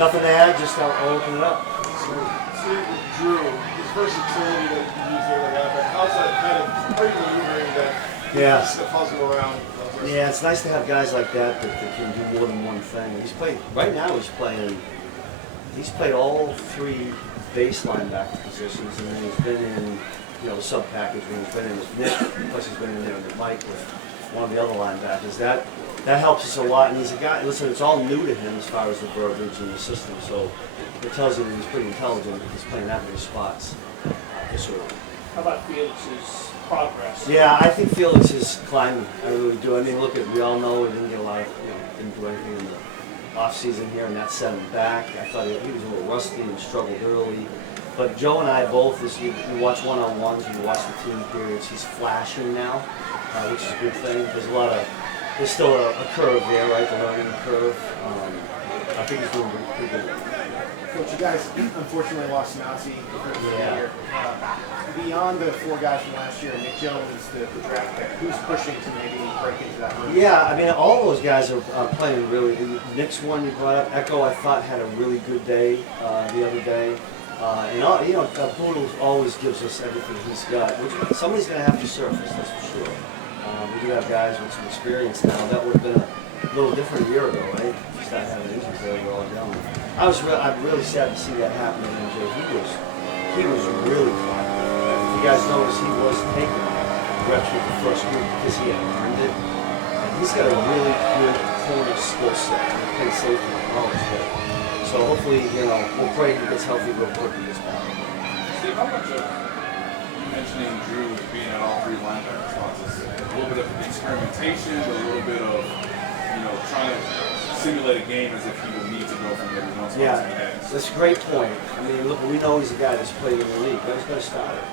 Nothing to add, just I'll open it up. So, Steve, Drew, his versatility that you can use there to have, how's that kind of, how are you maneuvering that? Yeah. Just to puzzle around. Yeah, it's nice to have guys like that that can do more than one thing. He's played, right now he's played all three base linebacker positions, and then he's been in, the sub package when he's been in with Nick, plus he's been in there with Mike with one of the other linebackers. That helps us a lot, and he's a guy, listen, it's all new to him as far as the verbiage and the system, so it tells you that he's pretty intelligent if he's playing that many spots this early. How about Felix's progress? Yeah, I think Felix is climbing. I really do. I mean, look, we all know he didn't get a lot of, didn't do anything in the off season here, and that set him back. I thought he was a little rusty and struggled early. But Joe and I both, as you watch one-on-ones, you watch the team periods, he's flashing now, which is a good thing. There's still a curve there, right? The learning curve. I think he's doing pretty good. Coach, you guys unfortunately lost Nazi here. Beyond the four guys from last year, Nick Jones, the draft pick, who's pushing to maybe break into that room? Yeah, I mean, all those guys are playing really. Nick's one you brought up. Echo, I thought, had a really good day the other day. Poodle always gives us everything he's got. Somebody's going to have to surface, that's for sure. We do have guys with some experience now. That would have been a little different a year ago, right? Just not having injuries there, we're all young. I'm really sad to see that happen to MJ. He was really climbing. If you guys notice, he was taking reps with the first group because he had earned it. And he's got a really good corner skill set. He plays safety in college, but so hopefully, we'll pray he gets healthy real quick in this battle. Steve, how much of you mentioning Drew being at all three linebacker spots is a little bit of experimentation, a little bit of, trying to simulate a game as if he would need to go from every one spot to the next? That's a great point. I mean, look, we know he's a guy that's played in the league, but he's going to start it.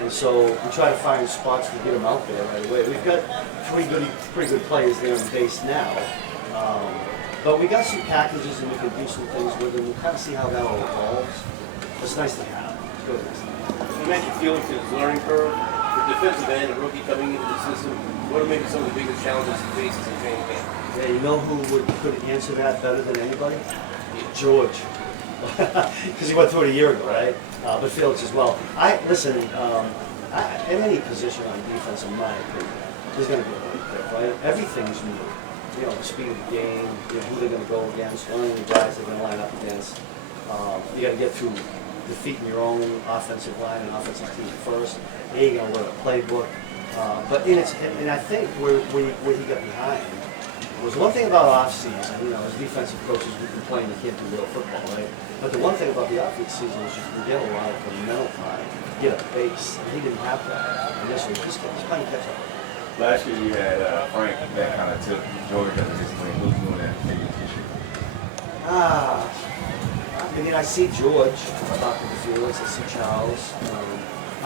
And so we try to find spots to get him out there right away. We've got pretty good players there in base now. But we got some packages and we can do some things with them. We'll kind of see how that all evolves. It's nice to have. It's really nice to have. You mentioned Felix's learning curve. The defensive end, a rookie coming into the system, what are maybe some of the biggest challenges he faces in training camp? Yeah, you know who could answer that better than anybody? George. Because he went through it a year ago, right? But Felix as well. In any position on defense, in my opinion, there's going to be a learning curve, right? Everything's new. The speed of the game, who they're going to go against, learning the guys they're going to line up against. You got to get through defeating your own offensive line and offensive team first. Then you're going to learn a playbook. And I think where he got behind was one thing about off-season. As defensive coaches, we complain you can't do real football, right? But the one thing about the off-season is you can get a lot of the mental time, get a base, and he didn't have that initially. He's trying to catch up. Last year you had Frank that kind of took George under his wing. Who's doing that maybe this year? I see George talking to Felix. I see Charles.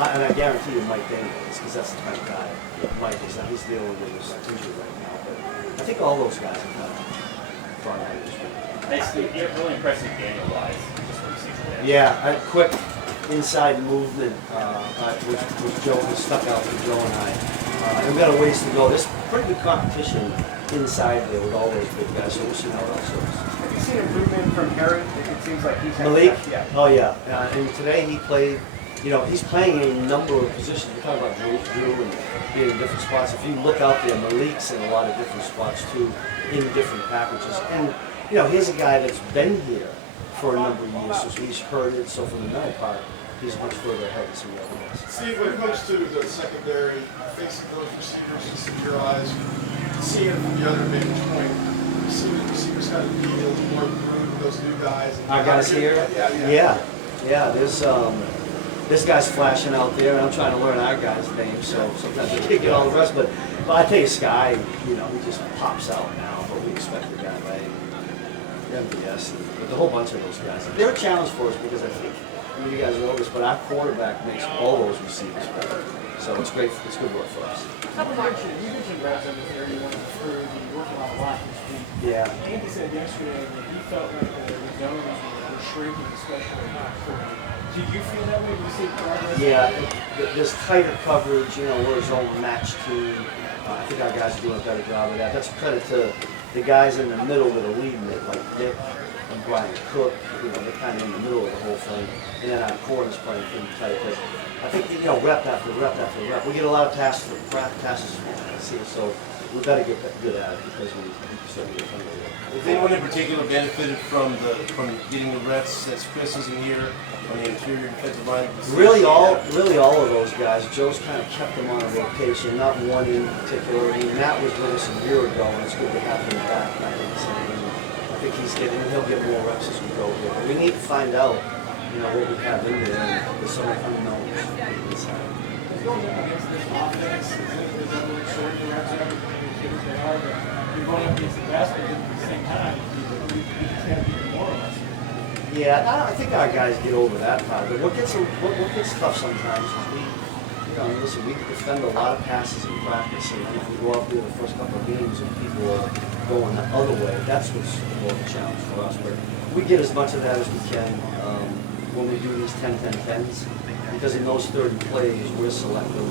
And I guarantee you Mike Daniels, because that's the kind of guy Mike is. He's dealing with his injury right now. But I think all those guys are kind of far out this week. Hey, Steve, you're really impressive Daniel-wise. Just what you see today. Yeah, quick inside movement, which Joe has stuck out with Joe and I. And we've got a ways to go. There's pretty good competition inside there with all those big guys, so we'll see how that goes. Have you seen improvement from Harry? It seems like he's had Malik? Yeah. Oh, yeah. And today he played, he's playing in a number of positions. We're talking about Drew and being in different spots. If you look out there, Malik's in a lot of different spots, too, in different packages. And, here's a guy that's been here for a number of years, so he's heard it. So for the mental part, he's much further ahead than some of the other guys. Steve, when it comes to the secondary, facing those receivers and seeing your eyes, seeing it from the other vantage point, you see the receivers kind of be a little more through those new guys. Our guys here? Yeah. This guy's flashing out there, and I'm trying to learn our guy's name, so sometimes I can't get all the rest. But I tell you, Sky, he just pops out now. But we expect the guy, right? MVS, with a whole bunch of those guys. They're a challenge for us because I think you guys know this, but our quarterback makes all those receivers better. So it's great. It's good work for us. You mentioned reps on this area. You went through. You worked on a lot this week. Yeah. Andy said yesterday that he felt like the zones were shrinking, especially not for him. Did you feel that way? Did you see progress? Yeah, there's tighter coverage. We're a zone match team. I think our guys are doing a better job of that. That's a credit to the guys in the middle that are leading it, like Nick and Brian Cook, they're kind of in the middle of the whole thing. And then our corners playing pretty tight. But I think, rep after rep after rep. We get a lot of passes from passes from see, so we better get good at it because we certainly get plenty of it. Has anyone in particular benefited from getting the reps since Chris isn't here on the interior defensive line? Really all of those guys. Joe's kind of kept them on a rotation, not one in particular. I mean, Matt was with us a year ago, and it's good to have him back. I think he'll get more reps as we go here. But we need to find out, what we have in there. And there's so many unknowns inside. Going up against this offense, is that really short the reps out? They are, but you're going up against the best, but at the same time, you just got to be demoralized. Yeah, I think our guys get over that part. But what gets tough sometimes is we defend a lot of passes in practice, and if we go out there the first couple of games and people are going the other way, that's what's more of a challenge for us. But we get as much of that as we can when we do these 10-10-10s, because in those 30 plays, we're selective.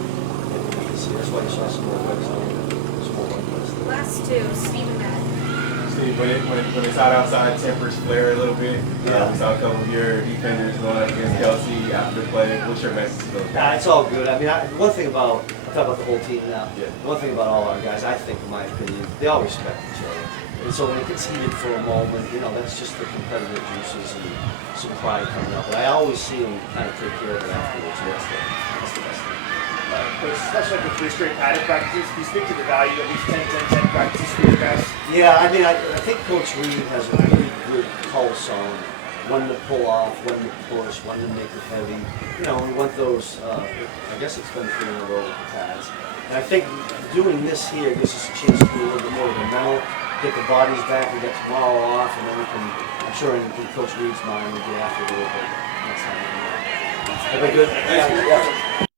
So that's why you saw some more reps on the Last two, Steve and Matt. Steve, when it's out outside, tempers flare a little bit. Yeah. We saw a couple of your defenders going up against Kelsey after the play. What's your message to those guys? It's all good. I mean, one thing about, I talk about the whole team now. Yeah. One thing about all our guys, I think, in my opinion, they all respect each other. And so when it gets heated for a moment, that's just the competitive juices and some pride coming up. But I always see them kind of take care of it afterwards. That's the best thing. Coach, especially like the 3 straight padded practices, can you speak to the value of these 10-10-10 practices for you guys? Yeah, I mean, I think Coach Reed has a really good pulse on when to pull off, when to push, when to make it heavy. We want those, I guess it's been 3 in a row with the pads. And I think doing this here gives us a chance to do a little bit more of the mental, get the bodies back, we get tomorrow off, and then we can, I'm sure in Coach Reed's mind, we'll get after it a little bit next time. Have a good, yeah.